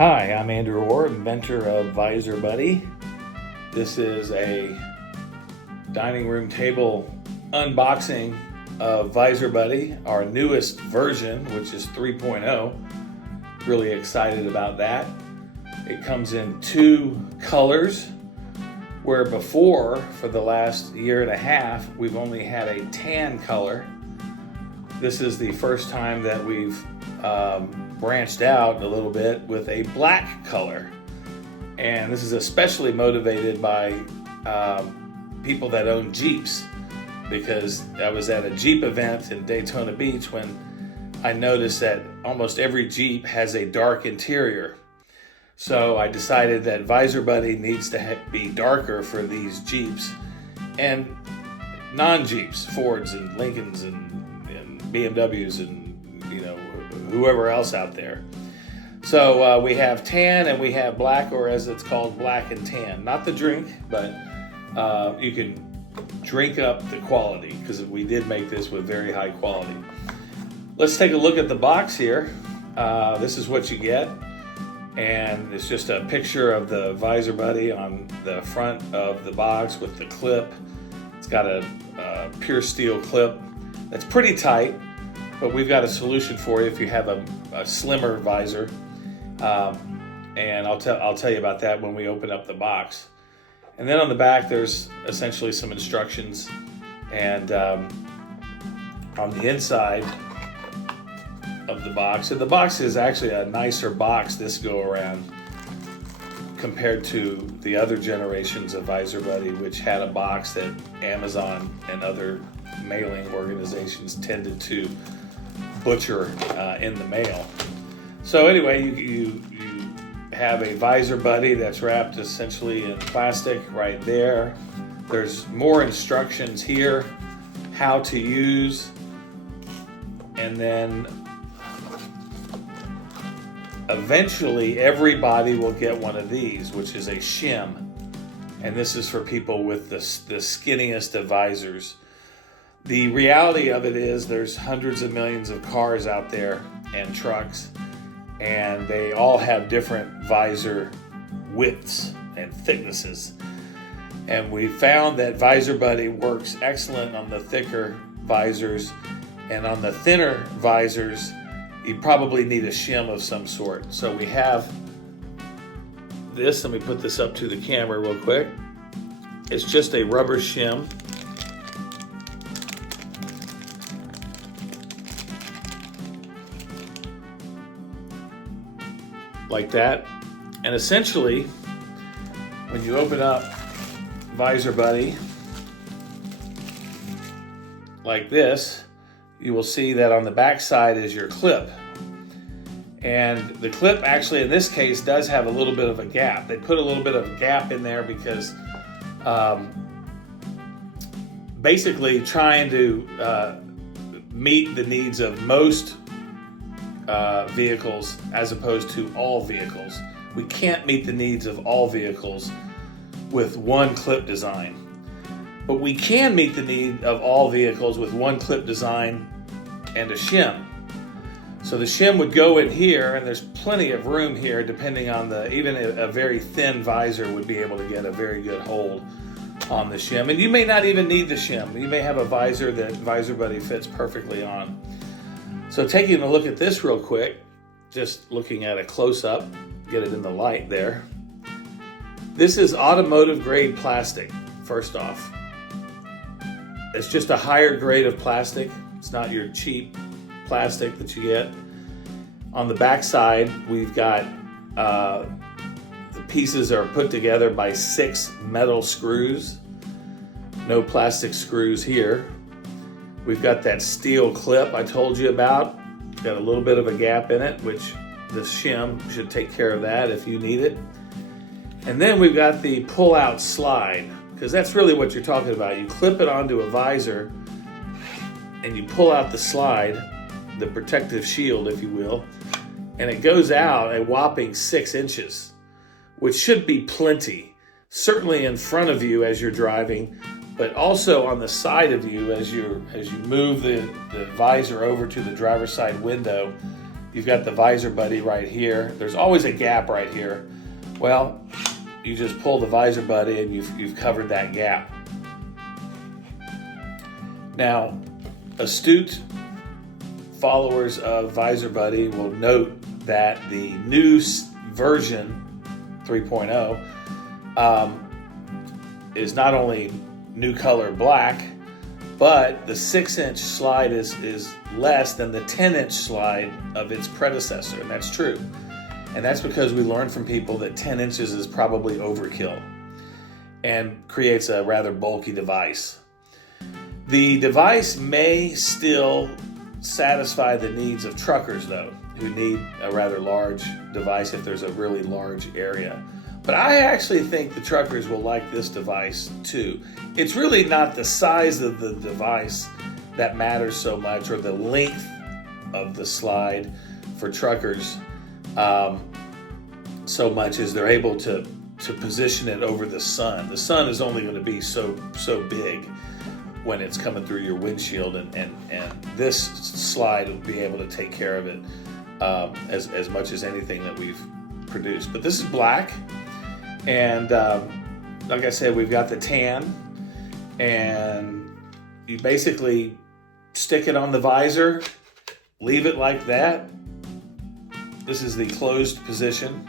Hi, I'm Andrew Orr, inventor of Visor Buddy. This is a dining room table unboxing of Visor Buddy, our newest version, which is 3.0. Really excited about that. It comes in two colors, where before, for the last year and a half, we've only had a tan color. This is the first time that we've branched out a little bit with a black color. And this is especially motivated by people that own Jeeps, because I was at a Jeep event in Daytona Beach when I noticed that almost every Jeep has a dark interior. So I decided that Visor Buddy needs to be darker for these Jeeps and non-Jeeps, Fords and Lincolns and BMWs and whoever else out there. So we have tan and we have black, or as it's called, black and tan. Not the drink, but you can drink up the quality, because we did make this with very high quality. Let's take a look at the box here. This is what you get, and it's just a picture of the Visor Buddy on the front of the box with the clip. It's got a pure steel clip that's pretty tight, but we've got a solution for you if you have a slimmer visor, and I'll tell you about that when we open up the box. And then on the back, there's essentially some instructions, and on the inside of the box, and the box is actually a nicer box this go around compared to the other generations of Visor Buddy, which had a box that Amazon and other mailing organizations tended to butcher in the mail. So anyway, you have a Visor Buddy that's wrapped essentially in plastic right there. There's more instructions here, how to use, and then eventually everybody will get one of these, which is a shim, and this is for people with the skinniest of visors. The reality of it is there's hundreds of millions of cars out there and trucks, and they all have different visor widths and thicknesses. And we found that Visor Buddy works excellent on the thicker visors, and on the thinner visors, you probably need a shim of some sort. So we have this. Let me put this up to the camera real quick. It's just a rubber shim. Like that. And essentially, when you open up Visor Buddy like this, you will see that on the back side is your clip. And the clip actually in this case does have a little bit of a gap. They put a little bit of a gap in there because basically trying to meet the needs of most vehicles as opposed to all vehicles. We can't meet the needs of all vehicles with one clip design, but we can meet the need of all vehicles with one clip design and a shim. So the shim would go in here, and there's plenty of room here, depending on even a very thin visor would be able to get a very good hold on the shim. And you may not even need the shim. You may have a visor that Visor Buddy fits perfectly on. So taking a look at this real quick, just looking at a close-up, get it in the light there. This is automotive grade plastic, first off. It's just a higher grade of plastic. It's not your cheap plastic that you get. On the back side, we've got the pieces are put together by 6 metal screws. No plastic screws here. We've got that steel clip I told you about. Got a little bit of a gap in it, which the shim should take care of that if you need it. And then we've got the pull-out slide, because that's really what you're talking about. You clip it onto a visor and you pull out the slide, the protective shield, if you will, and it goes out a whopping 6 inches, which should be plenty. Certainly in front of you as you're driving, but also on the side of you as you move the visor over to the driver's side window. you've got the Visor Buddy right here. There's always a gap right here. Well, you just pull the Visor Buddy and you've covered that gap. Now, astute followers of Visor Buddy will note that the new version 3.0 is not only new color black, but the 6-inch slide is less than the 10-inch slide of its predecessor, and that's true. And that's because we learned from people that 10 inches is probably overkill and creates a rather bulky device. The device may still satisfy the needs of truckers, though, who need a rather large device if there's a really large area. But I actually think the truckers will like this device too. It's really not the size of the device that matters so much, or the length of the slide for truckers so much as they're able to position it over the sun. The sun is only going to be so big when it's coming through your windshield, and this slide will be able to take care of it as much as anything that we've produced. But this is black, and like I said, we've got the tan, and you basically stick it on the visor, leave it like that. This is the closed position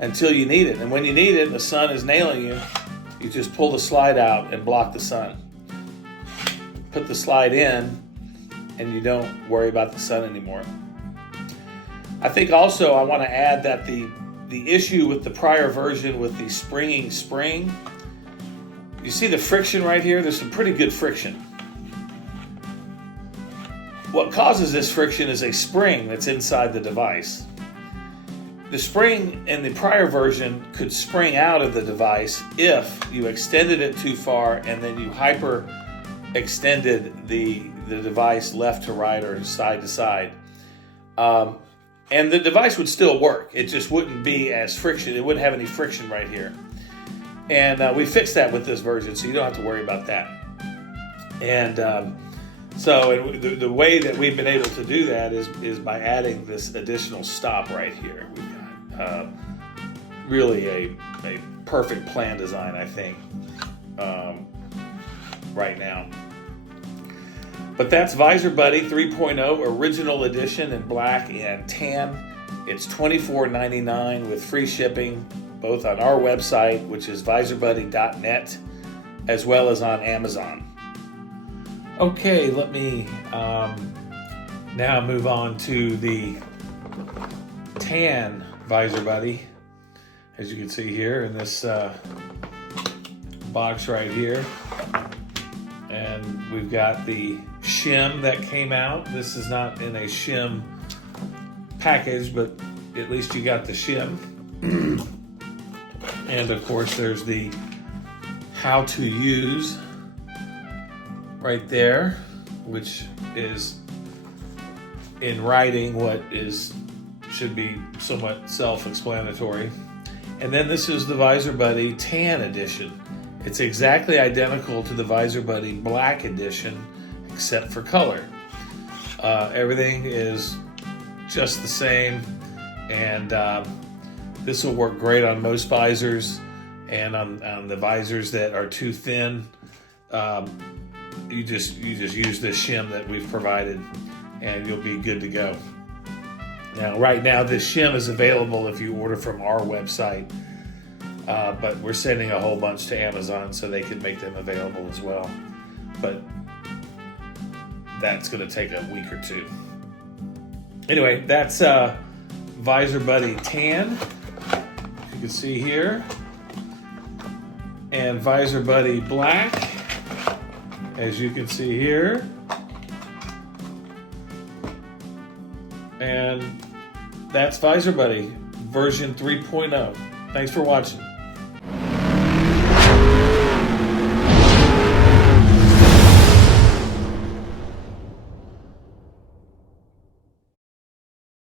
until you need it, and when you need it, the sun is nailing you, you just pull the slide out and block the sun. Put the slide in, and you don't worry about the sun anymore. I think also I want to add that the issue with the prior version with the springing spring, you see the friction right here? There's some pretty good friction. What causes this friction is a spring that's inside the device. The spring in the prior version could spring out of the device if you extended it too far and then you hyper extended the device left to right or side to side. And the device would still work. It just wouldn't be as friction. It wouldn't have any friction right here. And we fixed that with this version, so you don't have to worry about that. And so the way that we've been able to do that is by adding this additional stop right here. We've got really a perfect plan design, I think, right now. But that's Visor Buddy 3.0 Original Edition in black and tan. It's $24.99 with free shipping, both on our website, which is visorbuddy.net, as well as on Amazon. Okay, let me now move on to the tan Visor Buddy. As you can see here in this box right here. And we've got the shim that came out. This is not in a shim package, but at least you got the shim. And of course there's the how to use right there, which is in writing what should be somewhat self-explanatory. And then this is the Visor Buddy Tan Edition. It's exactly identical to the Visor Buddy Black Edition, except for color. Everything is just the same, and this will work great on most visors, and on the visors that are too thin, you just use this shim that we've provided, and you'll be good to go. Now, right now, this shim is available if you order from our website. But we're sending a whole bunch to Amazon so they can make them available as well. But that's going to take a week or two. Anyway, that's Visor Buddy Tan, you can see here, and Visor Buddy Black, as you can see here, and that's Visor Buddy version 3.0. Thanks for watching.